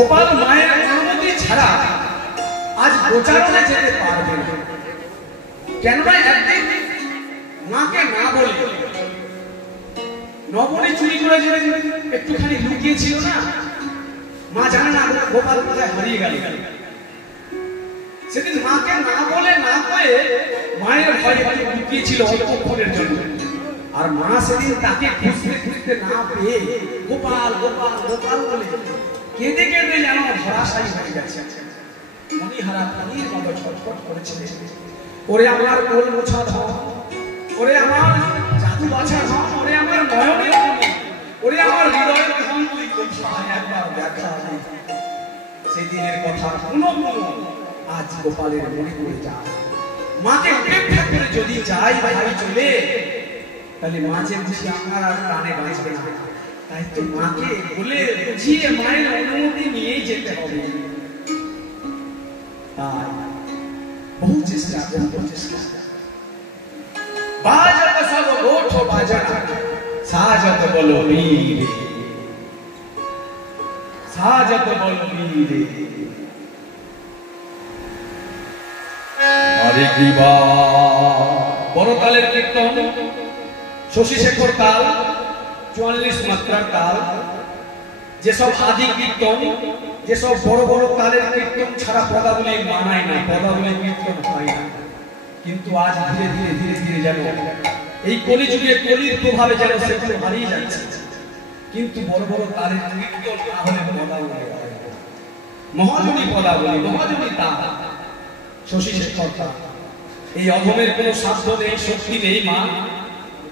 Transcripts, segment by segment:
গোপাল মায়ের অনুমতি ছাড়া আজ প্রচারণে যেতে পারবে না। কেননা একদিন মাকে না বলে নবনী চুরি করে যে একটুখানি লুকিয়েছিল না, মা জানে না গোপাল কোথায় হারিয়ে গেল। সেদিন মাকে না বলে না কয়ে মায়ের ভয়ে লুকিয়েছিল অল্পক্ষণের জন্য। আর মা সেদিন তাকে খুঁজতে খুঁজতে না পেয়ে গোপাল গোপাল গোপাল বলে কেঁদে কেঁদে যেন ধরাশায়ী হয়ে গেছে। মণিহারা পানির মতো ছটফট করেছে। ওরে আমার কোল মোছা ধন, ওরে আমার জাদু বাছা ধন, ওরে আমার নয়নের মণি, ওরে আমার হৃদয়ের ধন, তুই কোথায় একবার দেখা দে। সেদিনের কথা পুনঃ আজ গোপালের মনে পড়ে যায়। মাকে উপেক্ষা করে যদি যাই ভাই চলে, তাহলে মাঝে বুঝি আমার আর প্রাণে বাঁচবে না। তাই তো মাকে বলে বুঝিয়ে মায়ের অনুমতি নিয়েই যেতে হবে। বহু চেষ্টা বাজত সব ওঠ বাজনা, সাজত বল বীরে, সাজত বল বীরে। আরে কৃপা বড় তালের কীর্তন, শশী শেখর তাল, ৪৪ মাত্রার তাল। যেসব আদি কীর্তন, যেসব বড় বড় তালের কীর্তন ছাড়া পদাবলী মানায় না, পদাবলী কীর্তন হয় না। কিন্তু আজ ধীরে ধীরে ধীরে ধীরে যেন এই কলিযুগে কলির প্রভাবে যেন সেগুলো হারিয়ে যাচ্ছে। কিন্তু বড় বড় তালের কীর্তন না হলে পদাবলী হয় না। মহাজনী পদাবলী, মহাজনী তাল, শশী শেখর তাল। এই অধমের কোনো সাধ্য নেই, শক্তি নেই মা,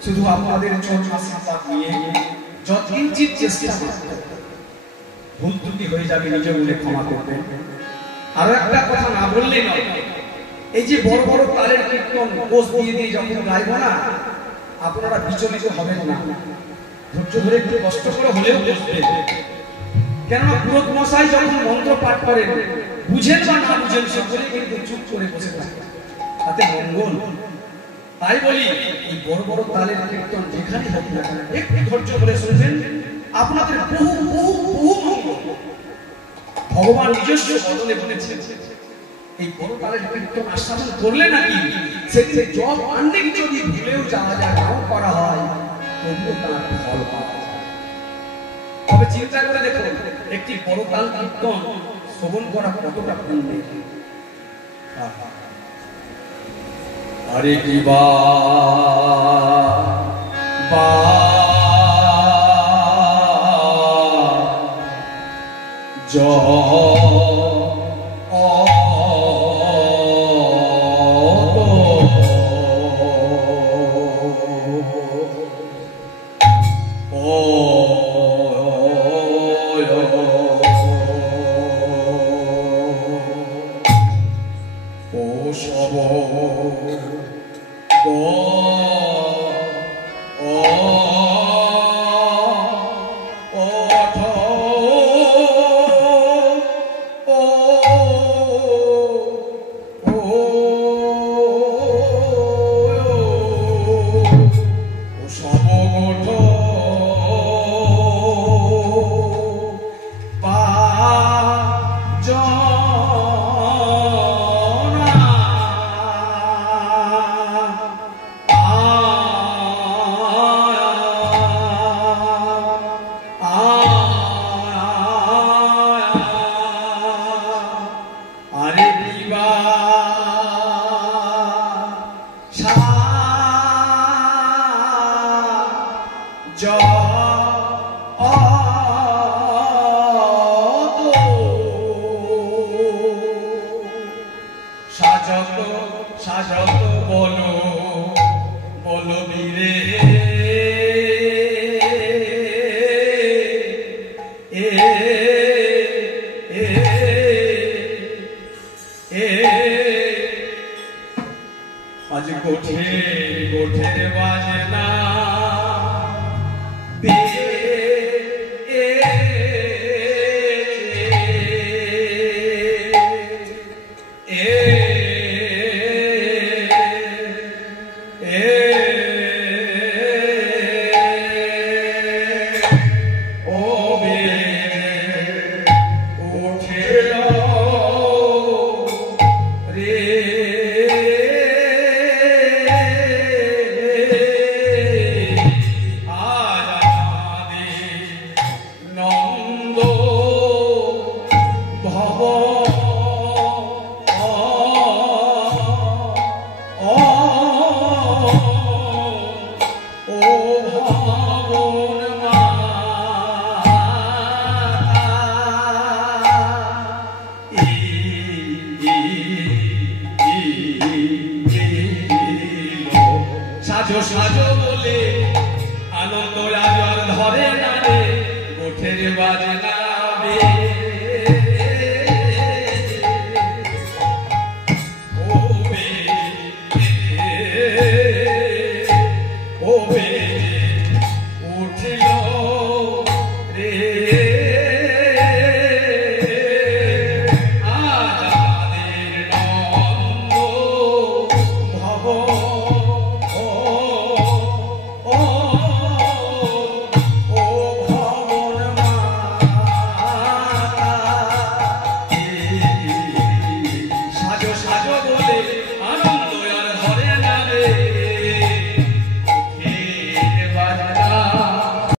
শুধু আপনাদের চরণ আশীর্বাদ নিয়ে যৎকিঞ্চিৎ চেষ্টা করতে। ভুল ত্রুটি হয়ে যাবে নিজে বলে ক্ষমা করবেন। আরো একটা কথা না বললেই নয়, এই যে বড় বড় তালের কীর্তন কোষ দিয়ে দিয়ে যখন গাইব না, আপনারা বিচলিত হবেন না। ধৈর্য ধরে একটু কষ্ট করে হলেও বসবেন। কেননা পুরোহিত মশাই যখন মন্ত্র পাঠ করেন, বুঝেন বা না বুঝেন সকলে কিন্তু চুপ করে বসে থাকে, তাতে মঙ্গল। তাই বলি এই বড় বড় তালের কীর্তন যেখানে হোক না কেন একটু ধৈর্য ধরে শুনবেন, আপনাদের বহু বহু বহু মঙ্গল। ভগবান নিজস্ব বদলে বলেছেন এই বড় তালের কীর্তন আস্বাদন করলে নাকি সেক্ষেত্রে জপ আন্নিক যদি ভুলেও যাওয়া যায়, নাও করা হয়, তবুও তার ফল পাওয়া যায়। তবে চিন্তা করে দেখুন, একটি বড় তাল কীর্তন শ্রবণ করা কতটা পুণ্যের। আরে কি বা জ आज कोठे कोठे बाजे